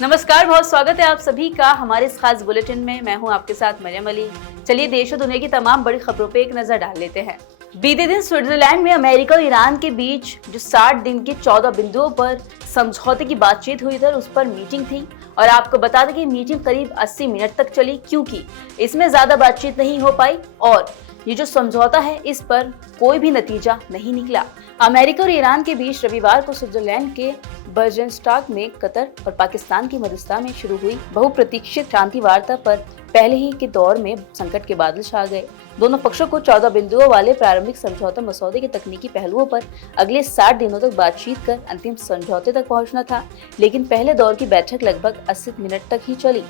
नमस्कार, बहुत स्वागत है आप सभी का हमारे इस खास बुलेटिन में। मैं हूं आपके साथ मरियम अली। चलिए देश और दुनिया की तमाम बड़ी खबरों पे एक नजर डाल लेते हैं। बीते दिन स्विट्जरलैंड में अमेरिका और ईरान के बीच जो 60 दिन के 14 बिंदुओं पर समझौते की बातचीत हुई थी, उस पर मीटिंग थी। और आपको बता दें कि मीटिंग करीब 80 मिनट तक चली, क्योंकि इसमें ज्यादा बातचीत नहीं हो पाई और ये जो समझौता है इस पर कोई भी नतीजा नहीं निकला। अमेरिका और ईरान के बीच रविवार को स्विट्जरलैंड के बर्जनस्टाग में कतर और पाकिस्तान की मध्यस्थता में शुरू हुई बहुप्रतीक्षित शांति वार्ता पर पहले ही के दौर में संकट के बादल छा गए। दोनों पक्षों को 14 बिंदुओं वाले प्रारंभिक समझौता मसौदे के तकनीकी पहलुओं पर अगले 60 दिनों तक बातचीत कर अंतिम समझौते तक पहुंचना था, लेकिन पहले दौर की बैठक लगभग 80 मिनट तक ही चली।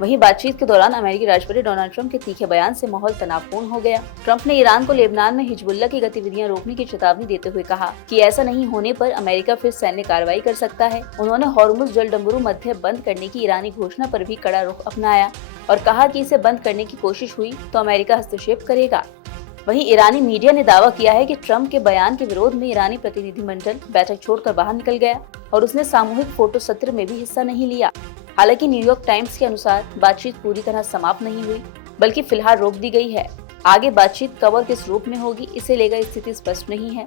वहीं बातचीत के दौरान अमेरिकी राष्ट्रपति डोनाल्ड ट्रंप के तीखे बयान से माहौल तनावपूर्ण हो गया। ट्रंप ने ईरान को लेबनान में हिजबुल्लाह की गतिविधियां रोकने की चेतावनी देते हुए कहा कि ऐसा नहीं होने पर अमेरिका फिर सैन्य कार्रवाई कर सकता है। उन्होंने हॉर्मुज जलडंबरू मध्य बंद करने की ईरानी घोषणा पर भी कड़ा रुख अपनाया और कहा कि इसे बंद करने की कोशिश हुई तो अमेरिका हस्तक्षेप करेगा। वहीं ईरानी मीडिया ने दावा किया है कि ट्रंप के बयान के विरोध में ईरानी प्रतिनिधिमंडल बैठक छोड़कर बाहर निकल गया और उसने सामूहिक फोटो सत्र में भी हिस्सा नहीं लिया। हालांकि न्यूयॉर्क टाइम्स के अनुसार बातचीत पूरी तरह समाप्त नहीं हुई, बल्कि फिलहाल रोक दी गई है। आगे बातचीत कब और किस रूप में होगी, इसे लेकर स्थिति स्पष्ट नहीं है।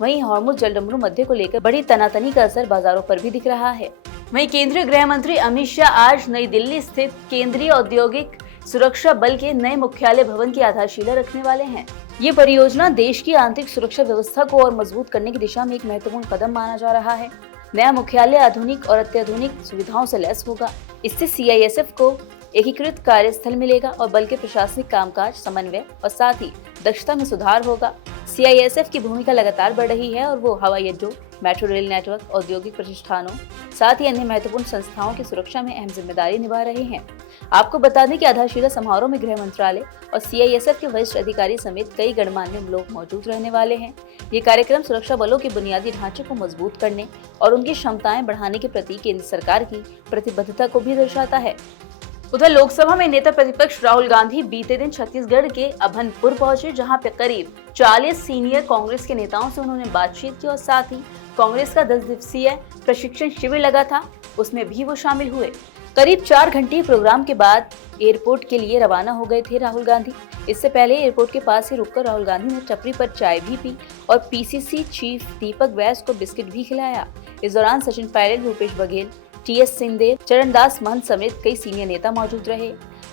वहीं हॉर्मुज जलडंबरू मध्य को लेकर बड़ी तनातनी का असर बाजारों पर भी दिख रहा है। वहीं केंद्रीय गृह मंत्री अमित शाह आज नई दिल्ली स्थित केंद्रीय औद्योगिक सुरक्षा बल के नए मुख्यालय भवन की आधारशिला रखने वाले हैं। ये परियोजना देश की आंतरिक सुरक्षा व्यवस्था को और मजबूत करने की दिशा में एक महत्वपूर्ण कदम माना जा रहा है। नया मुख्यालय आधुनिक और अत्याधुनिक सुविधाओं से लैस होगा। इससे सीआईएसएफ को एकीकृत कार्यस्थल मिलेगा और बल के प्रशासनिक कामकाज, समन्वय और साथ ही दक्षता में सुधार होगा। सीआईएसएफ की भूमिका लगातार बढ़ रही है और वो हवाई अड्डों, मेट्रो रेल नेटवर्क, औद्योगिक प्रतिष्ठानों, साथ ही अन्य महत्वपूर्ण संस्थाओं की सुरक्षा में अहम जिम्मेदारी निभा रहे हैं। आपको बता दें कि आधारशिला समारोह में गृह मंत्रालय और सीआईएसएफ के वरिष्ठ अधिकारी समेत कई गणमान्य लोग मौजूद रहने वाले हैं। ये कार्यक्रम सुरक्षा बलों के बुनियादी ढांचे को मजबूत करने और उनकी क्षमताएं बढ़ाने के प्रति केंद्र सरकार की प्रतिबद्धता को भी दर्शाता है। उधर लोकसभा में नेता प्रतिपक्ष राहुल गांधी बीते दिन छत्तीसगढ़ के अभनपुर पहुंचे, जहां पे करीब 40 सीनियर कांग्रेस के नेताओं से उन्होंने बातचीत की और साथ ही कांग्रेस का 10 दिवसीय प्रशिक्षण शिविर लगा था, उसमें भी वो शामिल हुए। करीब 4 घंटे प्रोग्राम के बाद एयरपोर्ट के लिए रवाना हो गए थे राहुल गांधी। इससे पहले एयरपोर्ट के पास ही रुककर राहुल गांधी ने टपरी पर चाय भी पी और पीसीसी चीफ दीपक बैस को बिस्किट भी खिलाया। इस दौरान सचिन पायलट, भूपेश बघेल, टीएस सिंहदेव, चरणदास महंत समेत कई सीनियर नेता मौजूद रहे।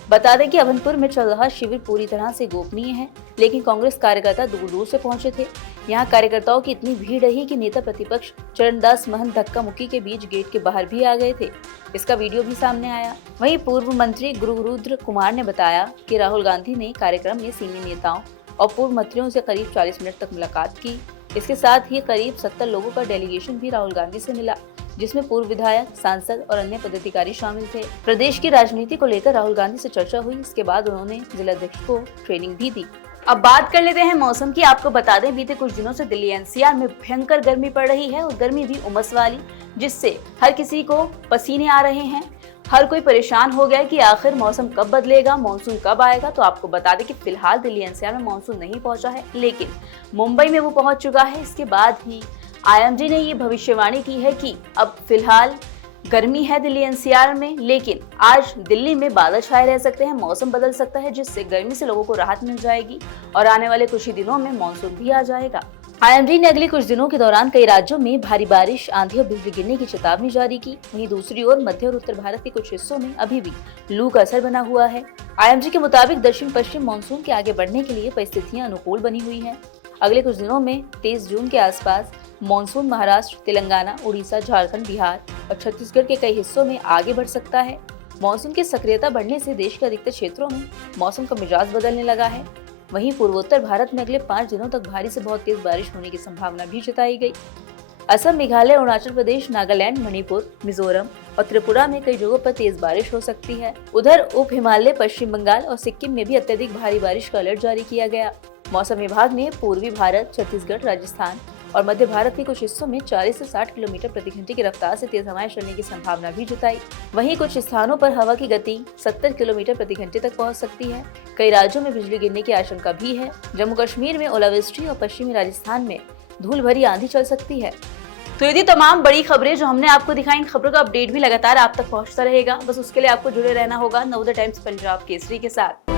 बता दें कि अभनपुर में चल रहा शिविर पूरी तरह से गोपनीय है, लेकिन कांग्रेस कार्यकर्ता दूर दूर से पहुंचे थे। यहाँ कार्यकर्ताओं की इतनी भीड़ रही कि नेता प्रतिपक्ष चरणदास महंत धक्का मुक्की के बीच गेट के बाहर भी आ गए थे। इसका वीडियो भी सामने आया। वहीं पूर्व मंत्री गुरुरुद्र कुमार ने बताया कि राहुल गांधी ने कार्यक्रम में सीनियर नेताओं और पूर्व मंत्रियों से करीब 40 मिनट तक मुलाकात की। इसके साथ ही करीब 70 लोगों का डेलीगेशन भी राहुल गांधी से मिला, जिसमें पूर्व विधायक, सांसद और अन्य पदाधिकारी शामिल थे। प्रदेश की राजनीति को लेकर राहुल गांधी से चर्चा हुई। इसके बाद उन्होंने जिलाध्यक्ष को ट्रेनिंग भी दी। अब बात कर लेते हैं मौसम की। आपको बता दें, बीते कुछ दिनों से दिल्ली एनसीआर में भयंकर गर्मी पड़ रही है और गर्मी भी उमस वाली, जिससे हर किसी को पसीने आ रहे हैं। हर कोई परेशान हो गया कि आखिर मौसम कब बदलेगा, मानसून कब आएगा। तो आपको बता दें कि फिलहाल दिल्ली एनसीआर में मानसून नहीं पहुंचा है, लेकिन मुंबई में वो पहुंच चुका है। इसके बाद ही आईएमडी ने ये भविष्यवाणी की है कि अब फिलहाल गर्मी है दिल्ली एनसीआर में, लेकिन आज दिल्ली में बादल छाए रह सकते हैं, मौसम बदल सकता है, जिससे गर्मी से लोगों को राहत मिल जाएगी और आने वाले कुछ ही दिनों में मानसून भी आ जाएगा। आईएमडी ने अगले कुछ दिनों के दौरान कई राज्यों में भारी बारिश, आंधी और बिजली गिरने की चेतावनी जारी की। वहीं दूसरी ओर मध्य और उत्तर भारत के कुछ हिस्सों में अभी भी लू का असर बना हुआ है। आईएमडी के मुताबिक दक्षिण पश्चिम मानसून के आगे बढ़ने के लिए परिस्थितियां अनुकूल बनी हुई है। अगले कुछ दिनों में 23 जून के आसपास मानसून महाराष्ट्र, तेलंगाना, उड़ीसा, झारखंड, बिहार और छत्तीसगढ़ के कई हिस्सों में आगे बढ़ सकता है। मानसून की सक्रियता बढ़ने से देश के अधिकतर क्षेत्रों में मौसम का मिजाज बदलने लगा है। वहीं पूर्वोत्तर भारत में अगले 5 दिनों तक भारी से बहुत तेज बारिश होने की संभावना भी जताई गई। असम, मेघालय, अरुणाचल प्रदेश, नागालैंड, मणिपुर, मिजोरम और त्रिपुरा में कई जगहों पर तेज बारिश हो सकती है। उधर उप हिमालय, पश्चिम बंगाल और सिक्किम में भी अत्यधिक भारी बारिश का अलर्ट जारी किया गया। मौसम विभाग ने पूर्वी भारत, छत्तीसगढ़, राजस्थान और मध्य भारत के कुछ हिस्सों में 40 से 60 किलोमीटर प्रति घंटे की रफ्तार से तेज हवाएं चलने की संभावना भी जताई। वहीं कुछ स्थानों पर हवा की गति 70 किलोमीटर प्रति घंटे तक पहुंच सकती है। कई राज्यों में बिजली गिरने की आशंका भी है। जम्मू कश्मीर में ओलावृष्टि और पश्चिमी राजस्थान में धूल भरी आंधी चल सकती है। तो यदि तमाम बड़ी खबरें जो हमने आपको दिखाई, इन खबरों का अपडेट भी लगातार आप तक पहुंचता रहेगा। बस उसके लिए आपको जुड़े रहना होगा नवोदय टाइम्स पंजाब केसरी के साथ।